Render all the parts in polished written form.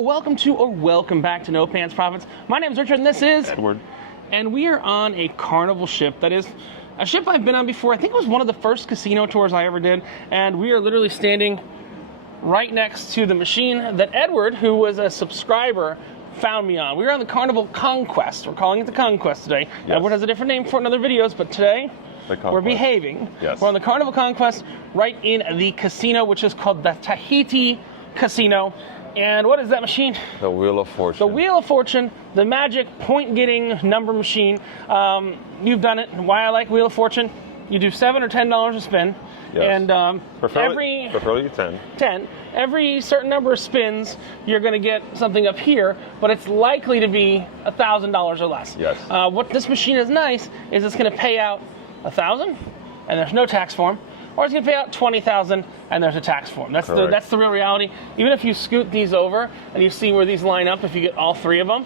welcome to or welcome back to No Pants Profits. My name is Richard and this is Edward. And we are on a Carnival ship that is a ship I've been on before. I think it was one of the first casino tours I ever did, and we are literally standing right next to the machine that Edward, who was a subscriber, found me on. We were on the Carnival Conquest. We're calling it the Conquest today. Yes. Edward has a different name for it in other videos, but today we're behaving. Yes. We're on the Carnival Conquest right in the casino, which is called the Tahiti Casino. And what is that machine? The Wheel of Fortune. The Wheel of Fortune, the magic point-getting number machine. You've done it. Why I like Wheel of Fortune, you do $7 or $10 a spin. Yes. And preferably 10. 10. Every certain number of spins, you're going to get something up here, but it's likely to be $1,000 or less. Yes. What this machine is nice is it's going to pay out $1,000, and there's no tax for them, or it's going to pay out $20,000, and there's a tax for them. That's the real reality. Even if you scoot these over and you see where these line up, if you get all three of them,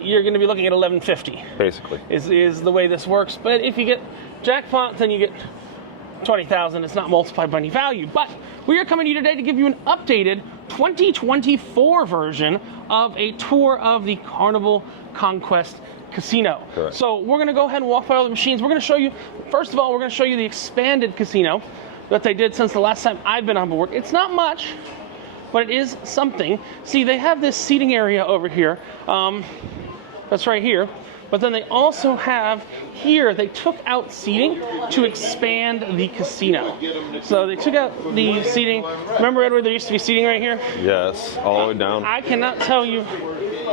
you're going to be looking at $1,150. Basically. Is the way this works. But if you get jackpot, then you get $20,000. It's not multiplied by any value. But we are coming to you today to give you an updated 2024 version of a tour of the Carnival Conquest Casino. Correct. So we're going to go ahead and walk by all the machines. We're going to show you, first of all, we're going to show you the expanded casino that they did since the last time I've been on board. It's not much, but it is something. See, they have this seating area over here. That's right here. But then they also have here, they took out seating to expand the casino. So they took out the seating. Remember, Edward, there used to be seating right here? Yes, all the way down. I cannot tell you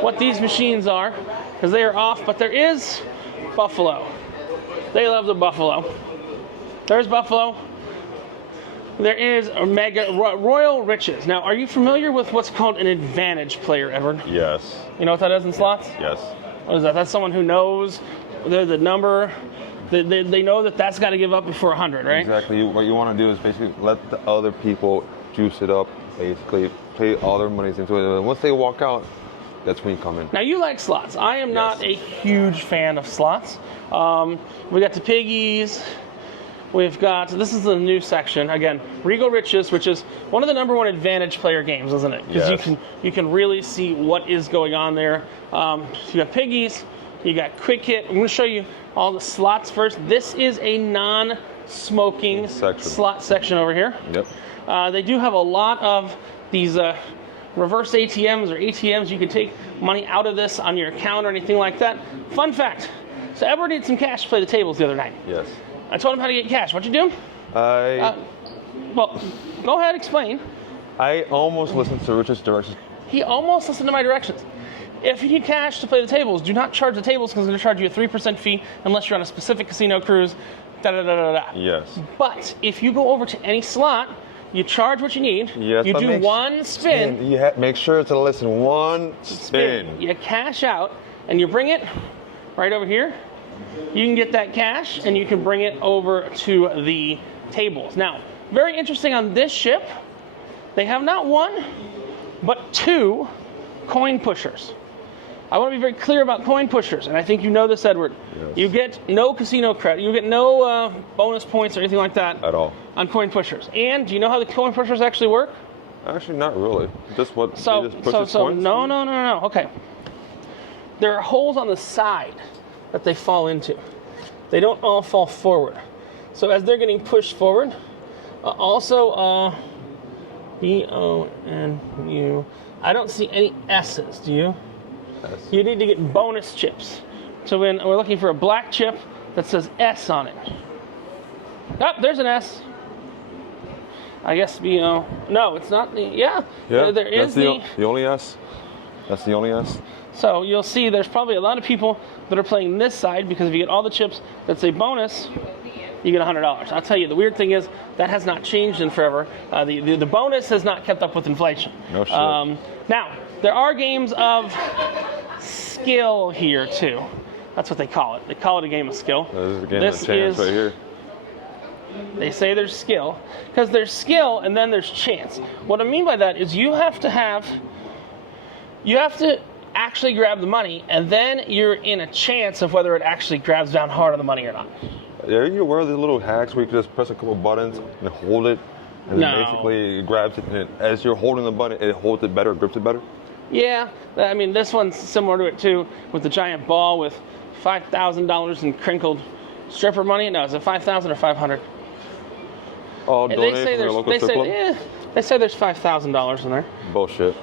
what these machines are because they are off, but there is Buffalo. They love the Buffalo. There's Buffalo. There is a mega Royal Riches. Now, are you familiar with what's called an advantage player, Edward? Yes. You know what that is in slots? Yes. What is that? That's someone who knows the number. They know that that's got to give up before 100, right? Exactly. What you want to do is basically let the other people juice it up, basically play all their monies into it. And once they walk out, that's when you come in. Now, you like slots. I am not a huge fan of slots. We got the piggies. We've got, this is the new section, again, Regal Riches, which is one of the #1 advantage player games, isn't it? Because yes. you can really see what is going on there. You got piggies, you got quick hit. I'm going to show you all the slots first. This is a non-smoking slot section over here. Yep. They do have a lot of these reverse ATMs or ATMs. You can take money out of this on your account or anything like that. Fun fact, so Edward needed some cash to play the tables the other night. Yes. I told him how to get cash. What'd you do? Well, go ahead, explain. I almost listened to Richard's directions. He almost listened to my directions. If you need cash to play the tables, do not charge the tables because they're going to charge you a 3% fee unless you're on a specific casino cruise. Yes. But if you go over to any slot, you charge what you need. Yes, you do one spin. You make sure to listen. One spin. You cash out and you bring it right over here. You can get that cash and you can bring it over to the tables. Now, very interesting on this ship, they have not one, but 2 coin pushers. I want to be very clear about coin pushers, and I think you know this, Edward. Yes. You get no casino credit. You get no bonus points or anything like that at all on coin pushers. And do you know how the coin pushers actually work? Actually, not really. Just what? So no. Okay. There are holes on the side that they fall into. They don't all fall forward. So as they're getting pushed forward, also B-O-N-U, I don't see any S's, do you? S. You need to get bonus chips. So when we're looking for a black chip that says S on it. Oh, there's an S. I guess B-O, no, it's not the, yeah. There is the only S. That's the only S. So you'll see there's probably a lot of people that are playing this side because if you get all the chips that say bonus, you get $100. I'll tell you, the weird thing is that has not changed in forever. The bonus has not kept up with inflation. No shit. Now, there are games of skill here too. That's what they call it. They call it a game of skill. This is a game of chance right here. They say there's skill because there's skill and then there's chance. What I mean by that is you have to actually grab the money, and then you're in a chance of whether it actually grabs down hard on the money or not. Are you aware of the little hacks where you can just press a couple buttons and hold it, and then basically it grabs it, and as you're holding the button, it holds it better, grips it better? Yeah, I mean, this one's similar to it too, with the giant ball with $5,000 in crinkled stripper money. No, is it 5,000 or 500? Oh, donate from your local strip club? They say there's $5,000 in there. Bullshit.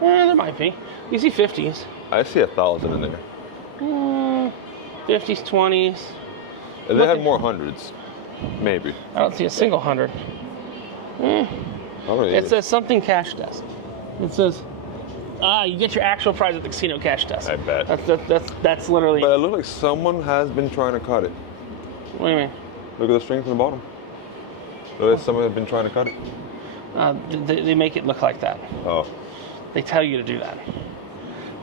There might be. You see 50s. I see 1,000 in there. 50s, 20s. If they had more hundreds, maybe. I don't see a single hundred. It says something cash desk. It says, you get your actual prize at the casino cash desk. I bet. That's literally. But it looks like someone has been trying to cut it. What do you mean? Look at the strings on the bottom. Look like someone has been trying to cut it. They make it look like that. Oh. They tell you to do that.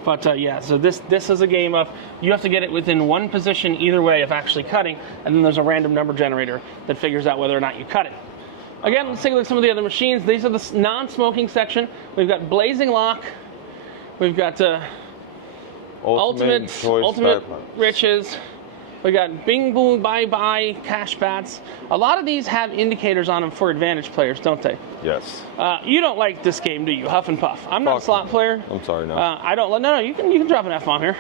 But yeah, so this is a game of you have to get it within one position either way of actually cutting, and then there's a random number generator that figures out whether or not you cut it. Again, let's take a look at some of the other machines. These are the non-smoking section. We've got Blazing Lock. We've got Ultimate Riches. We got Bing Boom Bye Bye Cash Bats. A lot of these have indicators on them for advantage players, don't they? Yes. You don't like this game, do you? Huff and Puff. I'm not a slot player. I'm sorry, no. I don't. No, you can drop an F-bomb here.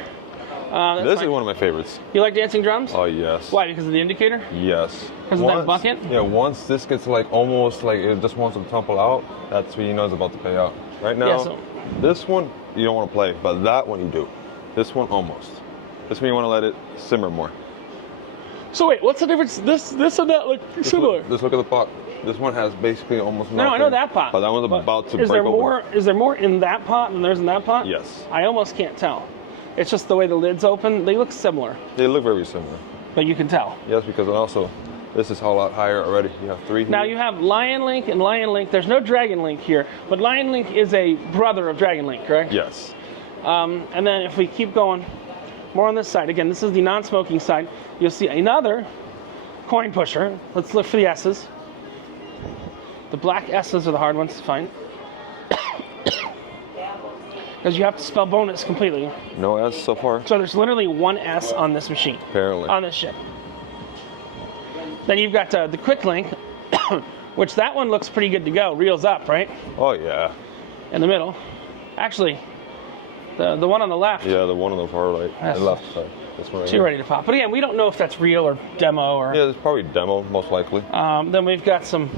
This is one of my favorites. You like dancing drums? Oh, yes. Why? Because of the indicator? Yes. Because of that bucket? Yeah, once this gets like almost like it just wants to tumble out, that's when you know it's about to pay out. Right now, this one you don't want to play, but that one you do. This one almost. This one you want to let it simmer more. So wait, what's the difference? This and that look similar. Just look at the pot. This one has basically almost nothing. No, I know that pot. But that one's about to break open. Is there more in that pot than there's in that pot? Yes. I almost can't tell. It's just the way the lid's open. They look similar. They look very similar. But you can tell. Yes, because also this is a lot higher already. You have 3 here. Now you have Lion Link and Lion Link. There's no Dragon Link here, but Lion Link is a brother of Dragon Link, correct? Yes. And then if we keep going, more on this side. Again, this is the non-smoking side. You'll see another coin pusher. Let's look for the S's. The black S's are the hard ones to find. Because you have to spell bonus completely. No S so far. So there's literally one S on this machine. Apparently. On this ship. Then you've got the quick link, which that one looks pretty good to go. Reels up, right? Oh, yeah. In the middle. Actually, the one on the left. Yeah, the one on the far right. The left side. This one right here. Ready to pop. But again, we don't know if that's real or demo or. Yeah, it's probably demo, most likely. Then we've got some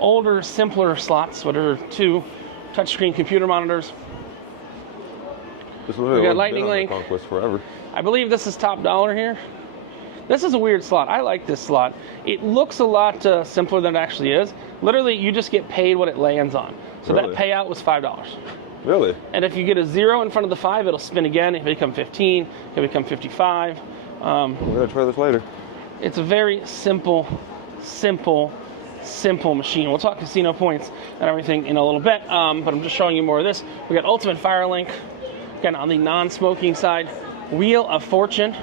older, simpler slots, whatever, 2 touchscreen computer monitors. We got Lightning Link. Conquest forever. I believe this is top dollar here. This is a weird slot. I like this slot. It looks a lot simpler than it actually is. Literally, you just get paid what it lands on. So that payout was $5. Really? And if you get a 0 in front of the 5, it'll spin again. It can become 15. It can become 55. We're gonna try this later. It's a very simple machine. We'll talk casino points and everything in a little bit, but I'm just showing you more of this. We got Ultimate Fire Link. Again, on the non-smoking side, Wheel of Fortune.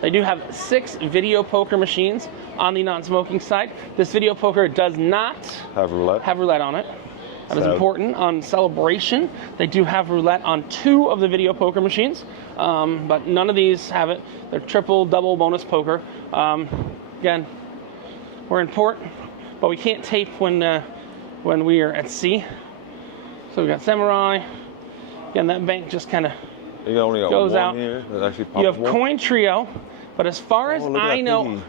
They do have 6 video poker machines on the non-smoking side. This video poker does not have roulette on it. That is important. On Celebration, they do have roulette on 2 of the video poker machines, but none of these have it. They're triple, double bonus poker. Again, we're in port, but we can't tape when we are at sea. So we got Samurai. Again, that bank just kind of goes out. Here. You have Coin Trio, but as far as I know,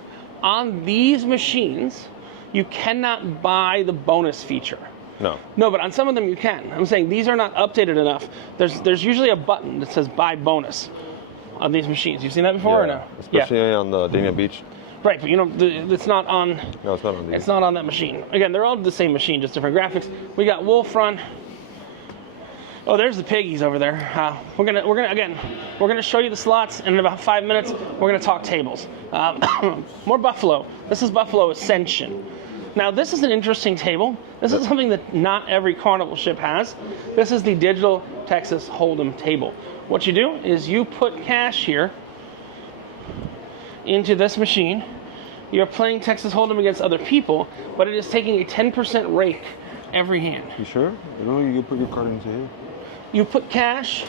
on these machines, you cannot buy the bonus feature. No. No, but on some of them you can. I'm saying these are not updated enough. There's usually a button that says buy bonus on these machines. You've seen that before or no? Especially on the Dania Beach. Right, but you know, it's not on. No, it's not on these. It's not on that machine. Again, they're all the same machine, just different graphics. We got Wolf Run. Oh, there's the piggies over there. We're gonna show you the slots, and in about 5 minutes, we're gonna talk tables. More Buffalo. This is Buffalo Ascension. Now, this is an interesting table. This is something that not every Carnival ship has. This is the digital Texas Hold'em table. What you do is you put cash here into this machine. You're playing Texas Hold'em against other people, but it is taking a 10% rake every hand. You sure? No, you can put your card into here. You put cash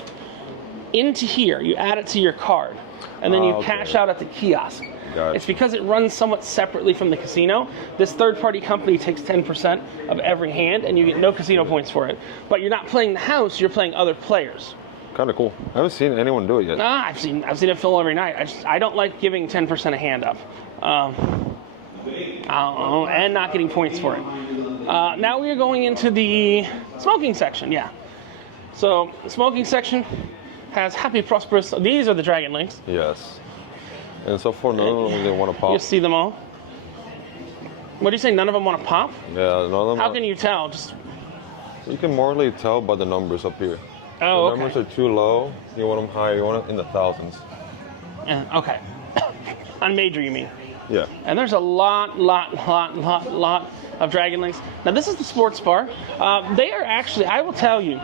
into here. You add it to your card, and then you cash out at the kiosk. Gotcha. It's because it runs somewhat separately from the casino. This third-party company takes 10% of every hand, and you get no casino points for it. But you're not playing the house, you're playing other players. Kind of cool. I haven't seen anyone do it yet. I've seen it fill every night. I don't like giving 10% a hand up, and not getting points for it. Now we are going into the smoking section. Yeah. So the smoking section has happy, prosperous. These are the Dragon Links. Yes. And so far, none of them they want to pop. You see them all. What do you say? None of them want to pop? Yeah, none of them. How can you tell? Just you can morally tell by the numbers up here. Oh, the numbers are too low. You want them higher. You want them in the thousands. Okay. On major, you mean? Yeah. And there's a lot of Dragon Links. Now, this is the sports bar. They are actually, I will tell you,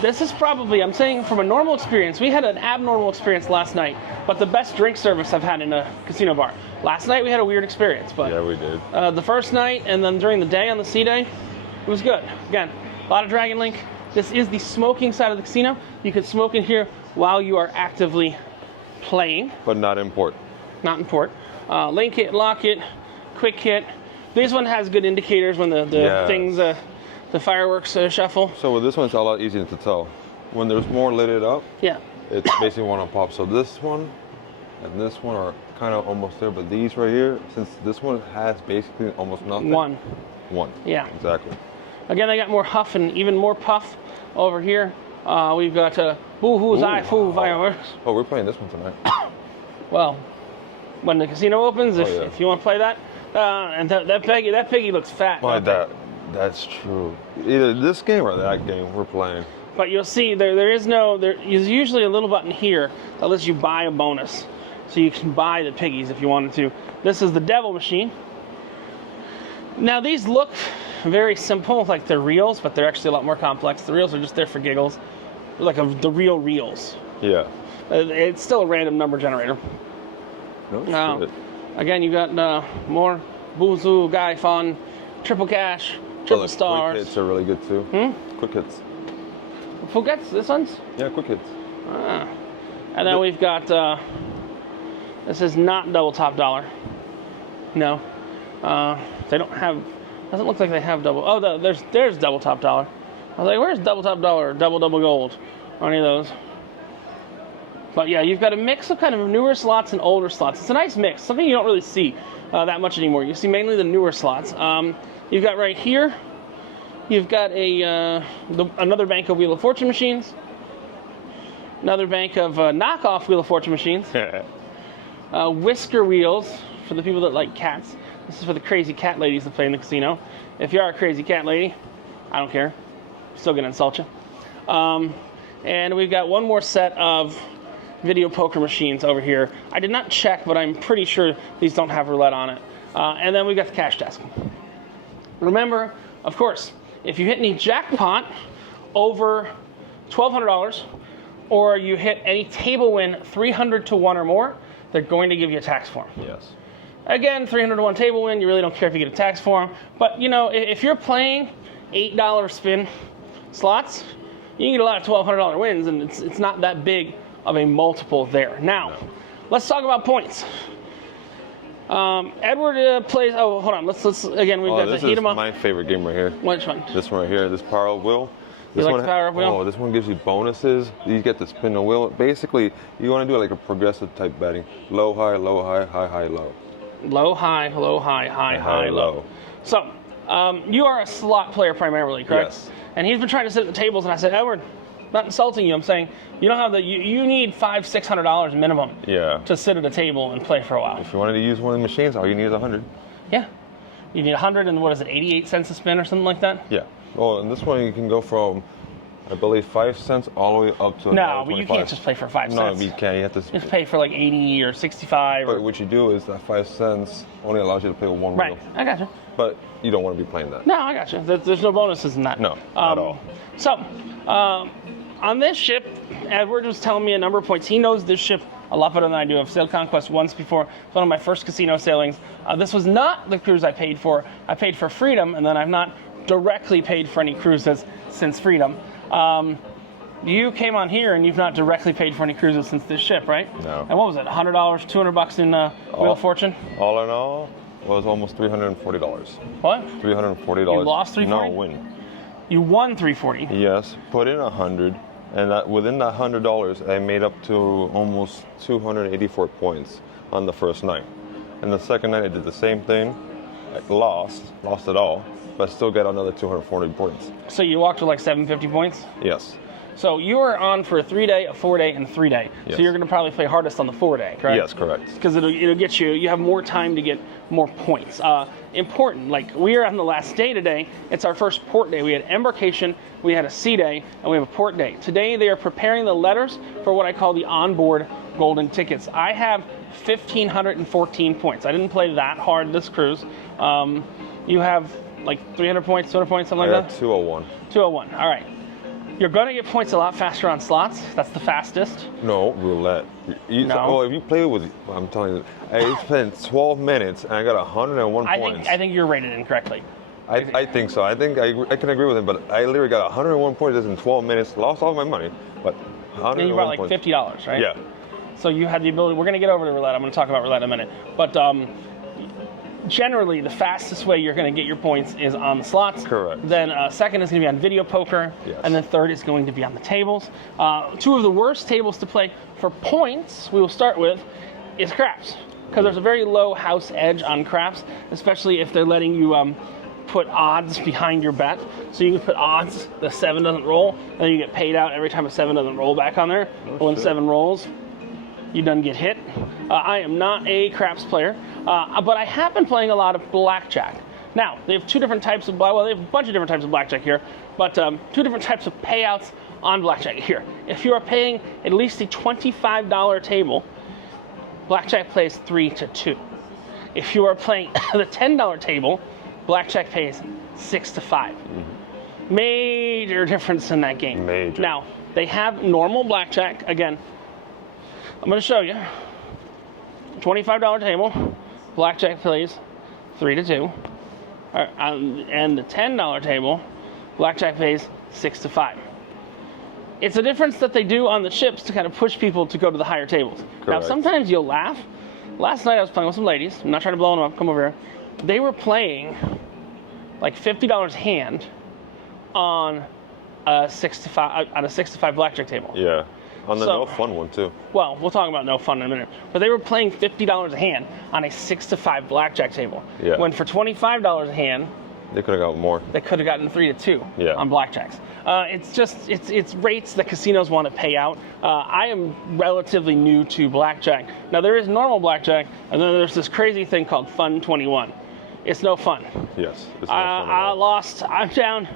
this is probably, I'm saying from a normal experience, we had an abnormal experience last night, but the best drink service I've had in a casino bar. Last night we had a weird experience, but yeah, we did. The first night and then during the day on the C day, it was good. Again, a lot of Dragon Link. This is the smoking side of the casino. You can smoke in here while you are actively playing. But not in port. Not in port. Link it, lock it, quick hit. This one has good indicators when the yes. things, the fireworks shuffle. So with this one, it's a lot easier to tell. When there's more lit up, yeah, it's basically one on pop. So this one and this one are kind of almost there, but these right here, since this one has basically almost nothing. One. Yeah. Exactly. Again, I got more huff and even more puff over here. We've got Boo Hoo's Eye Foo fireworks. Oh, we're playing this one tonight. Well, when the casino opens, yeah. if you want to play that, and that piggy looks fat. Why that's true. Either this game or that game we're playing. But you'll see there is usually a little button here that lets you buy a bonus, so you can buy the piggies if you wanted to. This is the Devil Machine. Now these look very simple, like they're reels, but they're actually a lot more complex. The reels are just there for giggles, like the real reels. Yeah. It's still a random number generator. No shit. Again, you got more Boozoo, Guy Fun, Triple Cash, Triple Stars. Quick hits are really good too. Quick hits. Who gets this one's? Yeah, quick hits. And then we've got, this is not double top dollar. No. They don't have, doesn't look like they have double, oh, there's double top dollar. I was like, where's double top dollar or double gold? Or any of those. But yeah, you've got a mix of kind of newer slots and older slots. It's a nice mix, something you don't really see that much anymore. You see mainly the newer slots. You've got right here, you've got another bank of Wheel of Fortune machines, another bank of knockoff Wheel of Fortune machines, whisker wheels for the people that like cats. This is for the crazy cat ladies that play in the casino. If you are a crazy cat lady, I don't care. I'm still gonna insult you. And we've got one more set of video poker machines over here. I did not check, but I'm pretty sure these don't have roulette on it. And then we've got the cash desk. Remember, of course, if you hit any jackpot over $1,200, or you hit any table win 300 to 1 or more, they're going to give you a tax form. Yes. Again, 300 to 1 table win, you really don't care if you get a tax form. But, you know, if you're playing $8 spin slots, you can get a lot of $1,200 wins, and it's not that big of a multiple there. Now, let's talk about points. Edward plays. Oh, hold on. Let's again. We've got to heat him up. This is my favorite game right here. Which one? This one right here. This power up wheel. You like the power up wheel? Oh, this one gives you bonuses. You get to spin the wheel. Basically, you want to do like a progressive type betting. Low, high, high, high, low. Low, high, high, low. So, you are a slot player primarily, correct? Yes. And he's been trying to sit at the tables, and I said, Edward, not insulting you. I'm saying you don't have you need $500-600 minimum. Yeah. To sit at a table and play for a while. If you wanted to use one of the machines, all you need is 100. Yeah. You need 100 and what is it, 88 cents a spin or something like that? Yeah. Well, and this one you can go from, I believe, 5 cents all the way up to No, but you can't just play for 5 cents. No, you can't. You have to just pay for like 80 or 65. But what you do is that 5 cents only allows you to play with one wheel. Right. I got you. But you don't want to be playing that. No, I got you. There's no bonuses in that. No, at all. So, on this ship, Edward was telling me a number of points. He knows this ship a lot better than I do. I've sailed Conquest once before. It's one of my first casino sailings. This was not the cruise I paid for. I paid for Freedom, and then I've not directly paid for any cruises since Freedom. You came on here, and you've not directly paid for any cruises since this ship, right? No. And what was it, $100, $200 in Wheel of Fortune? All in all, was almost $340. What? $340. You lost $340? No, win. You won $340. Yes, put in 100, And that within that $100, I made up to almost 284 points on the first night. And the second night, I did the same thing. I lost it all, but I still got another 240 points. So you walked with like 750 points? Yes. So you were on for a 3-day, a 4-day, and a 3-day. Yes. So you're going to probably play hardest on the 4-day, correct? Yes, correct. Because it'll get you have more time to get more points. Important, like we are on the last day today. It's our first port day. We had embarkation, we had a sea day, and we have a port day. Today they are preparing the letters for what I call the onboard golden tickets. I have 1,514 points. I didn't play that hard this cruise. You have like 300 points, 200 points, something like that? 201. 201, all right. You're going to get points a lot faster on slots. That's the fastest. No, roulette. No. Well, if you play with, I'm telling you, I spent 12 minutes and I got 101 points. I think you're rated incorrectly. I think so. I think I can agree with him, but I literally got 101 points in 12 minutes, lost all my money, but 101 And you brought like points. $50, right? Yeah. So you had the ability, we're going to get over to roulette. I'm going to talk about roulette in a minute. But generally, the fastest way you're going to get your points is on the slots. Correct. Then second is going to be on video poker. Yes. And then third is going to be on the tables. Two of the worst tables to play for points, we will start with, is craps. Because there's a very low house edge on craps, especially if they're letting you put odds behind your bet. So you can put odds, the 7 doesn't roll, and then you get paid out every time a 7 doesn't roll back on there. Oh, when shit. 7 rolls, you done get hit. I am not a craps player, but I have been playing a lot of blackjack. Now, they have two different types of they have a bunch of different types of blackjack here, but two different types of payouts on blackjack here. If you are paying at least a $25 table, blackjack plays 3-2. If you are playing the $10 table, blackjack pays 6-5. Mm-hmm. Major difference in that game. Major. Now, they have normal blackjack. Again, I'm going to show you. $25 table, blackjack plays 3-2. And the $10 table, blackjack pays 6-5. It's a difference that they do on the chips to kind of push people to go to the higher tables. Correct. Now, sometimes you'll laugh. Last night I was playing with some ladies. I'm not trying to blow them up. Come over here. They were playing like $50 hand on a 6-5 blackjack table. Yeah. On the So- no fun one too. Well, we'll talk about no fun in a minute. But they were playing $50 a hand on a 6-5 blackjack table. Yeah. When for $25 a hand, They could have got more. they could have gotten 3-2 Yeah. on blackjacks. It's rates that casinos want to pay out. I am relatively new to blackjack. Now there is normal blackjack, and then there's this crazy thing called Fun 21. It's no fun. Yes. It's not fun at all. I'm down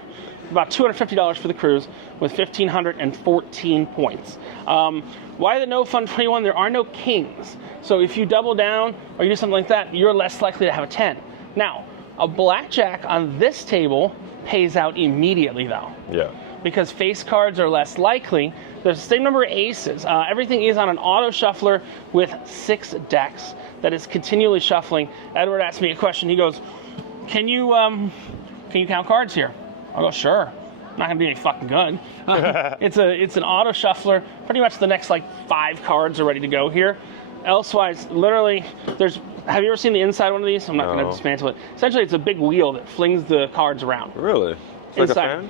about $250 for the cruise with 1,514 points. Why the no fun 21? There are no kings. So if you double down or you do something like that, you're less likely to have a 10. Now, a blackjack on this table pays out immediately though, Yeah. because face cards are less likely. There's the same number of aces. Everything is on an auto shuffler with 6 decks that is continually shuffling. Edward asked me a question. He goes, can you count cards here? I go, sure. I'm not gonna be any fucking good. It's an auto shuffler. Pretty much the next like 5 cards are ready to go here. Elsewise, literally, have you ever seen the inside one of these? I'm not No. gonna dismantle it. Essentially, it's a big wheel that flings the cards around. Really? It's like Inside. a fan?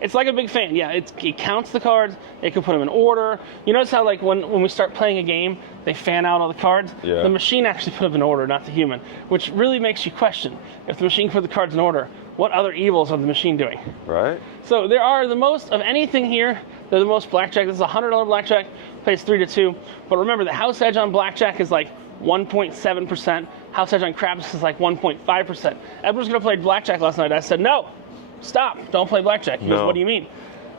It's like a big fan, yeah. It counts the cards. It can put them in order. You notice how, like, when we start playing a game, they fan out all the cards? Yeah. The machine actually put them in order, not the human, which really makes you question, if the machine put the cards in order, what other evils are the machine doing? Right? So there are the most of anything here. They're the most blackjack. This is a $100 blackjack, pays 3-2. But remember, the house edge on blackjack is like 1.7%. House edge on craps is like 1.5%. Edward's gonna play blackjack last night. I said, no, stop, don't play blackjack. He goes, No. what do you mean?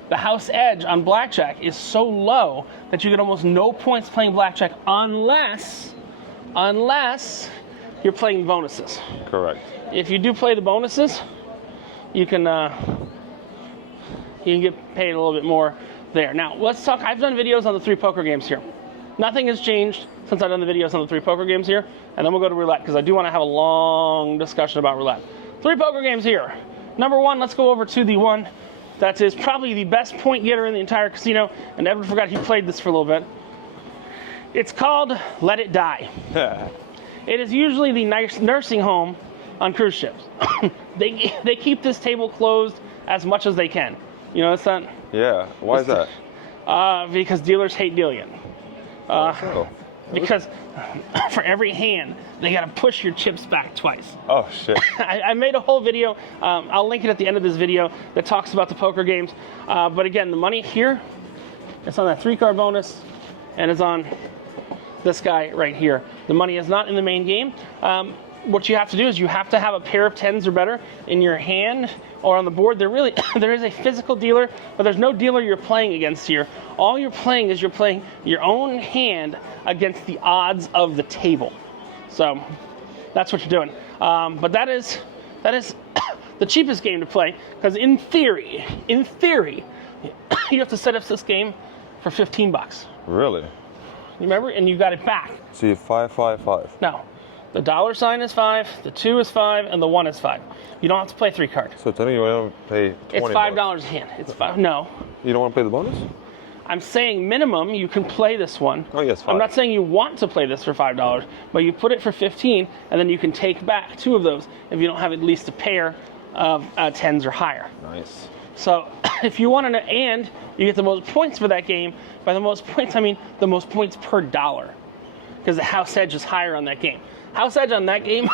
The house edge on blackjack is so low that you get almost no points playing blackjack unless you're playing bonuses. Correct. If you do play the bonuses, you can get paid a little bit more there. Now, let's talk. I've done videos on the 3 poker games here. Nothing has changed since I've done the videos on the 3 poker games here, and then we'll go to roulette because I do want to have a long discussion about roulette. 3 poker games here. Number 1, let's go over to the one that is probably the best point getter in the entire casino, and Edward forgot he played this for a little bit. It's called Let It Die. It is usually the nursing home on cruise ships. They keep this table closed as much as they can. You notice that? Yeah. Why is that? Because dealers hate dealing. So. Because for every hand, they got to push your chips back twice. Oh, shit. I made a whole video. I'll link it at the end of this video that talks about the poker games. But again, the money here, it's on that 3-card bonus, and it's on this guy right here. The money is not in the main game. What you have to do is you have to have a pair of 10s or better in your hand or on the board. There is a physical dealer, but there's no dealer you're playing against here. All you're playing is you're playing your own hand against the odds of the table. So that's what you're doing. But that is the cheapest game to play, because in theory, you have to set up this game for $15. Really? You remember? And you got it back. So you 5, 5, 5. No. The $sign is 5, the 2 is 5, and the 1 is 5. You don't have to play 3 cards. So tell me you don't pay $20. It's $5 a hand. It's 5. No. You don't want to pay the bonus? I'm saying minimum you can play this one. Oh, yes, 5. I'm not saying you want to play this for $5, but you put it for 15, and then you can take back 2 of those if you don't have at least a pair of 10s or higher. Nice. So if you want and you get the most points for that game. By the most points, I mean the most points per dollar, because the house edge is higher on that game. House edge on that game,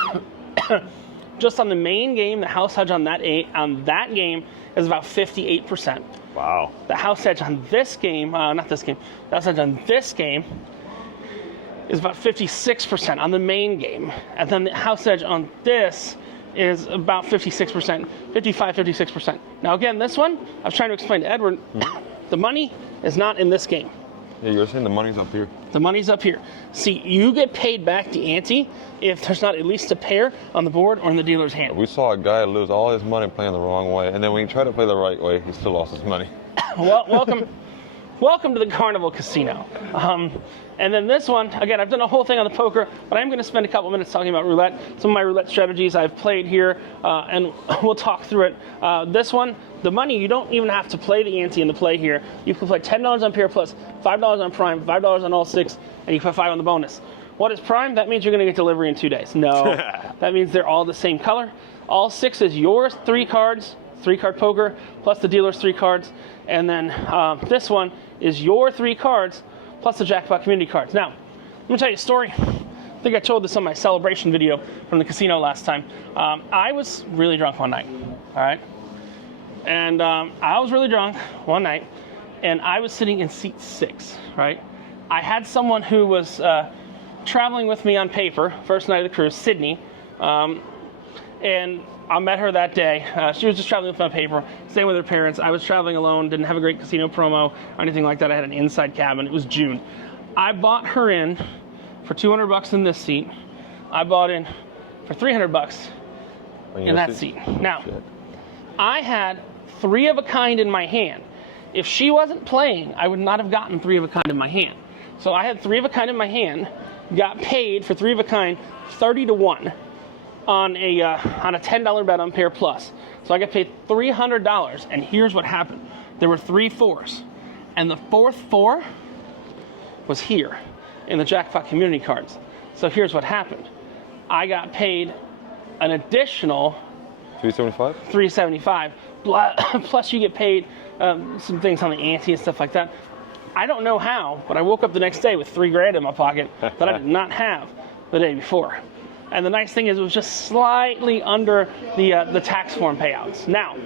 just on the main game, the house edge on that game is about 58%. Wow. The house edge on this game, not this game, the house edge on this game is about 56% on the main game. And then the house edge on this is about 56%, 55, 56%. Now again, this one, I was trying to explain to Edward, the money is not in this game. Yeah, you were saying the money's up here. The money's up here. See, you get paid back the ante if there's not at least a pair on the board or in the dealer's hand. We saw a guy lose all his money playing the wrong way, and then when he tried to play the right way, he still lost his money. Well, welcome to the Carnival Casino. And then this one, again, I've done a whole thing on the poker, but I'm going to spend a couple minutes talking about roulette. Some of my roulette strategies I've played here, and we'll talk through it. This one, the money, you don't even have to play the ante in the play here. You can play $10 on pair plus, $5 on prime, $5 on all 6, and you put 5 on the bonus. What is prime? That means you're going to get delivery in 2 days. No, that means they're all the same color. All 6 is yours, 3 cards, 3-card poker, plus the dealer's 3 cards. And then this one is your 3 cards, plus the jackpot community cards. Now, let me tell you a story. I think I told this on my celebration video from the casino last time. I was really drunk one night, all right? And I was really drunk one night, and I was sitting in seat 6, right? I had someone who was traveling with me on paper, first night of the cruise, Sydney, and I met her that day. She was just traveling with my paper, staying with her parents. I was traveling alone, didn't have a great casino promo or anything like that. I had an inside cabin. It was June. I bought her in for $200 in this seat. I bought in for $300 in that seat. Now, I had 3 of a kind in my hand. If she wasn't playing, I would not have gotten 3 of a kind in my hand. So I had 3 of a kind in my hand, got paid for 3 of a kind 30-1. On a $10 bet on pair plus. So I got paid $300, and here's what happened. There were 3 4s, and the 4th 4 was here in the jackpot community cards. So here's what happened. I got paid an additional $375? $375, plus you get paid some things on the ante and stuff like that. I don't know how, but I woke up the next day with $3 grand in my pocket that I did not have the day before. And the nice thing is it was just slightly under the tax form payouts. Now,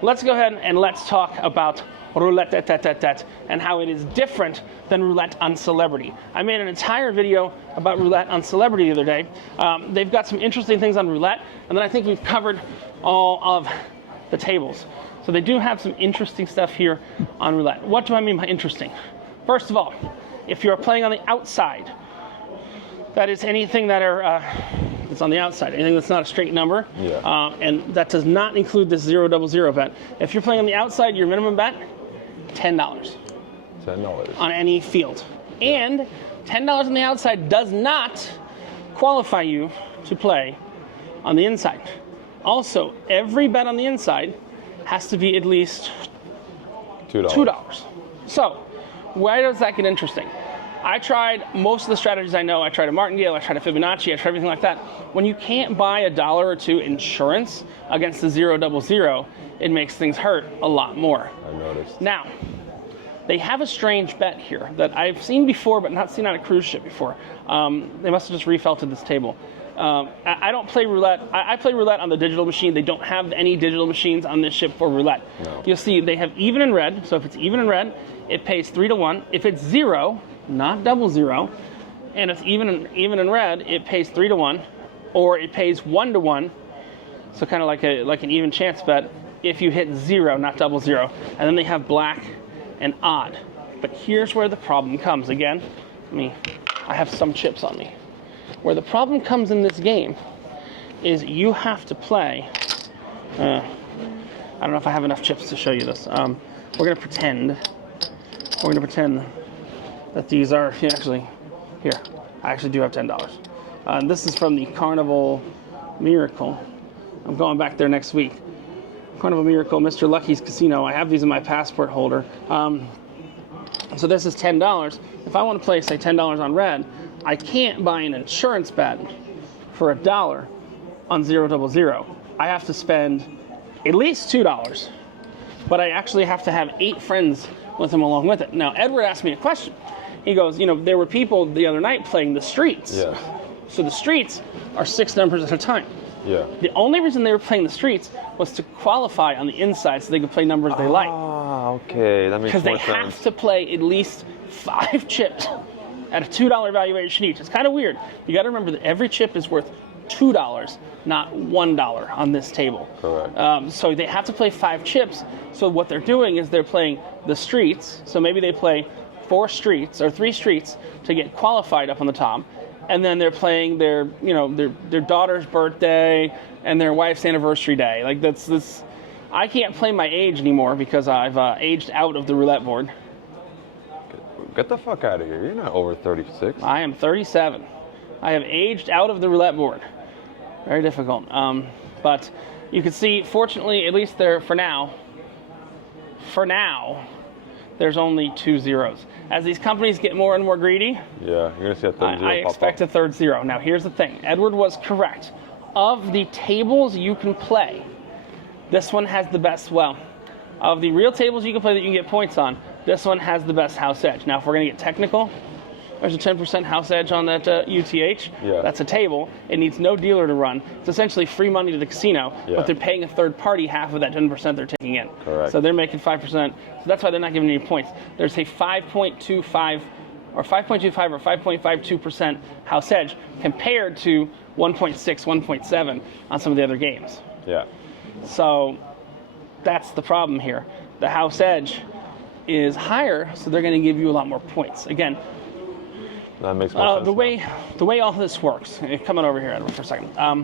let's go ahead and let's talk about roulette and how it is different than roulette on Celebrity. I made an entire video about roulette on Celebrity the other day. They've got some interesting things on roulette, and then I think we've covered all of the tables. So they do have some interesting stuff here on roulette. What do I mean by interesting? First of all, if you're playing on the outside, that is anything that are it's on the outside, anything that's not a straight number, and that does not include this 000 bet. If you're playing on the outside, your minimum bet, $10. $10 on any field, and $10 on the outside does not qualify you to play on the inside. Also, every bet on the inside has to be at least $2. So, why does that get interesting? I tried most of the strategies I know. I tried a martingale, I tried a Fibonacci, I tried everything like that. When you can't buy $1 or $2 insurance against the 000, it makes things hurt a lot more. I noticed. Now, They have a strange bet here that I've seen before, but not seen on a cruise ship before. They must have just refelted this table. I don't play roulette. I play roulette on the digital machine. They don't have any digital machines on this ship for roulette. No. You'll see they have even and red. So if it's even and red, it pays 3 to 1. If it's 0, not double 0, and it's even and red, it pays 3 to 1, or it pays 1 to 1. So kind of like an even chance bet if you hit 0, not double 0. And then they have black and odd. But here's where the problem comes. Again, I have some chips on me. Where the problem comes in this game is you have to play. I don't know if I have enough chips to show you this. We're gonna pretend that these are actually here. I actually do have $10. This is from the Carnival Miracle. I'm going back there next week. Carnival Miracle, Mr. Lucky's Casino. I have these in my passport holder. So this is $10. If I want to play, say, $10 on red, I can't buy an insurance bet for $1 on 0 double 0. I have to spend at least $2, but I actually have to have 8 friends with him along with it. Now, Edward asked me a question. He goes, there were people the other night playing the streets. Yeah. So the streets are 6 numbers at a time. Yeah. The only reason they were playing the streets was to qualify on the inside so they could play numbers they like. Ah, okay, that makes more sense. Because they have to play at least 5 chips at a $2 valuation each. It's kind of weird. You got to remember that every chip is worth $2, not $1 on this table. Correct. So they have to play 5 chips. So what they're doing is they're playing the streets. So maybe they play 4 streets or 3 streets to get qualified up on the top. And then they're playing their daughter's birthday and their wife's anniversary day. Like that's I can't play my age anymore because I've aged out of the roulette board. Get the fuck out of here. You're not over 36. I am 37. I have aged out of the roulette board. Very difficult. But you can see, fortunately, at least there for now, there's only 2 zeros. As these companies get more and more greedy, yeah, you're gonna see a third zero. I expect a third 0. Now, here's the thing. Edward was correct. Of the tables you can play, this one has the best. Well, of the real tables you can play that you can get points on, this one has the best house edge. Now, if we're gonna get technical, there's a 10% house edge on that UTH. Yeah. That's a table. It needs no dealer to run. It's essentially free money to the casino, Yeah. but they're paying a third party half of that 10% they're taking in. Correct. So they're making 5%. So that's why they're not giving any points. There's a 5.25 or 5.52% house edge compared to 1.6, 1.7 on some of the other games. Yeah. So that's the problem here. The house edge is higher, so they're going to give you a lot more points. Again, that makes more sense. The way all this works. Coming over here, Edward, for a second. I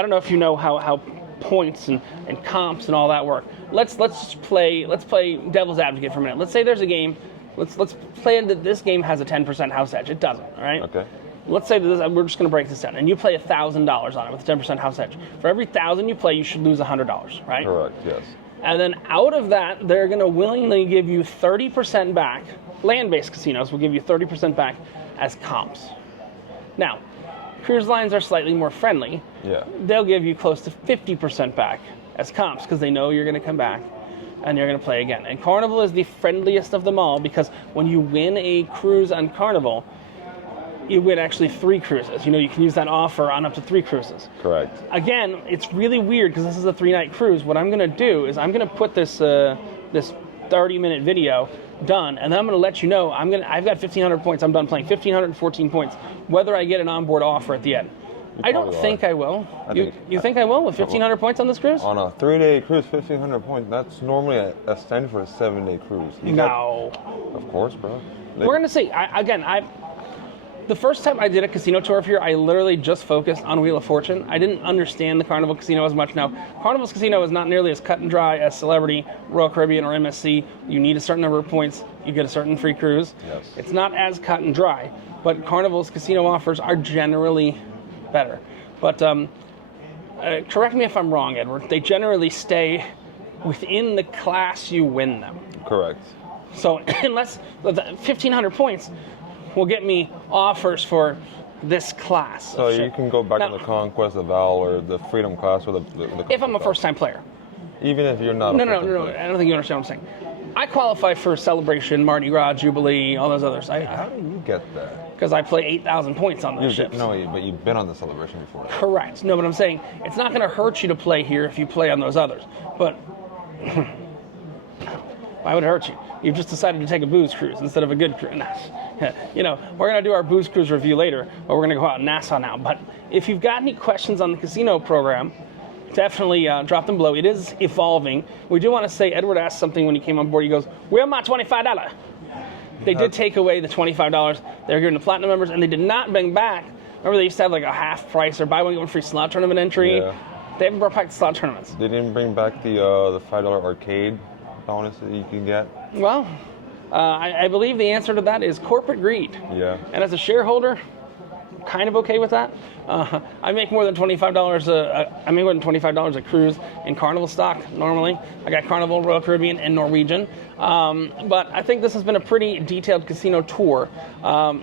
don't know if you know how points and comps and all that work. Let's play devil's advocate for a minute. Let's say there's a game. Let's play that this game has a 10% house edge. It doesn't. All right. Okay. Let's say that we're just going to break this down, and you play $1,000 on it with a 10% house edge. For every 1,000 you play, you should lose $100, right? Correct. Yes. And then out of that, they're going to willingly give you 30% back. Land-based casinos will give you 30% back as comps. Now, cruise lines are slightly more friendly. Yeah. They'll give you close to 50% back as comps because they know you're going to come back and you're going to play again. And Carnival is the friendliest of them all because when you win a cruise on Carnival, you win actually 3 cruises. You can use that offer on up to 3 cruises. Correct. Again, it's really weird because this is a 3-night cruise. What I'm going to do is I'm going to put this 30-minute video done, and then I'm going to let you know I've got 1,500 points. I'm done playing 1,514 points. Whether I get an onboard offer at the end, I don't think I will. You think I will with 1,500 points on this cruise? On a 3-day cruise, 1,500 points. That's normally a standard for a 7-day cruise. Of course, bro. We're going to see. The first time I did a casino tour of here, I literally just focused on Wheel of Fortune. I didn't understand the Carnival Casino as much. Now, Carnival's Casino is not nearly as cut and dry as Celebrity, Royal Caribbean, or MSC. You need a certain number of points. You get a certain free cruise. Yes. It's not as cut and dry, but Carnival's casino offers are generally better. But correct me if I'm wrong, Edward. They generally stay within the class you win them. Correct. So unless the 1,500 points will get me offers for this class. So you can go back on the Conquest, the Val, or the Freedom class, or the if I'm a first-time player. Even if you're not. No. I don't think you understand what I'm saying. I qualify for Celebration, Mardi Gras, Jubilee, all those others. How do you get that? Because I play 8,000 points on those ships. No, but you've been on the Celebration before. Correct. No, but I'm saying it's not going to hurt you to play here if you play on those others. But why would it hurt you? You've just decided to take a booze cruise instead of a good cruise. You know, we're going to do our booze cruise review later, but we're going to go out in Nassau now. But if you've got any questions on the casino program, definitely drop them below. It is evolving. We do want to say Edward asked something when he came on board. He goes, "Where's my $25?" They did take away the $25 they were giving the platinum members, and they did not bring back. Remember, they used to have like a half price or buy one get one free slot tournament entry. Yeah. They haven't brought back the slot tournaments. They didn't bring back the $5 arcade bonus that you can get. Well, I believe the answer to that is corporate greed. Yeah. And as a shareholder, kind of okay with that. I make more than $25. I make more than $25 a cruise in Carnival stock normally. I got Carnival, Royal Caribbean, and Norwegian. But I think this has been a pretty detailed casino tour. I'm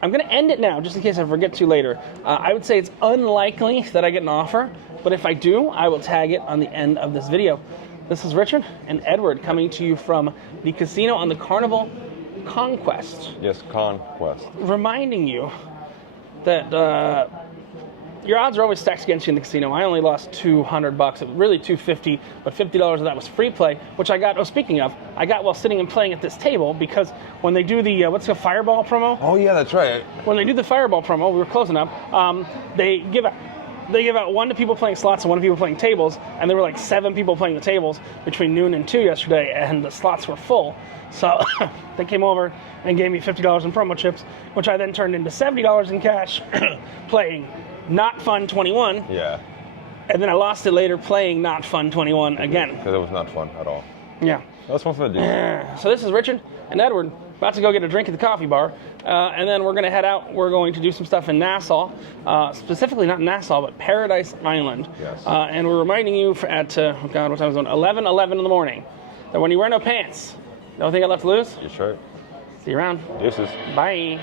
going to end it now, just in case I forget to later. I would say it's unlikely that I get an offer, but if I do, I will tag it on the end of this video. This is Richard and Edward coming to you from the casino on the Carnival Conquest. Yes, Conquest. Reminding you that your odds are always stacked against you in the casino. I only lost $200. It was really $250, but $50 of that was free play, which I got. Oh, speaking of, I got while sitting and playing at this table because when they do the what's the Fireball promo? Oh yeah, that's right. When they do the Fireball promo, we were closing up. They give out one to people playing slots and one to people playing tables, and there were like 7 people playing the tables between noon and 2 yesterday, and the slots were full. So they came over and gave me $50 in promo chips, which I then turned into $70 in cash playing Not Fun 21. Yeah. And then I lost it later playing Not Fun 21 again. Because it was not fun at all. Yeah. That was fun for the dude. So this is Richard and Edward, about to go get a drink at the coffee bar, and then we're going to head out. We're going to do some stuff in Nassau, specifically not Nassau, but Paradise Island. Yes. And we're reminding you at, oh God, what time is it? 11:11 in the morning, that when you wear no pants, the only thing I left to lose? Your shirt. See you around. Deuces. Bye.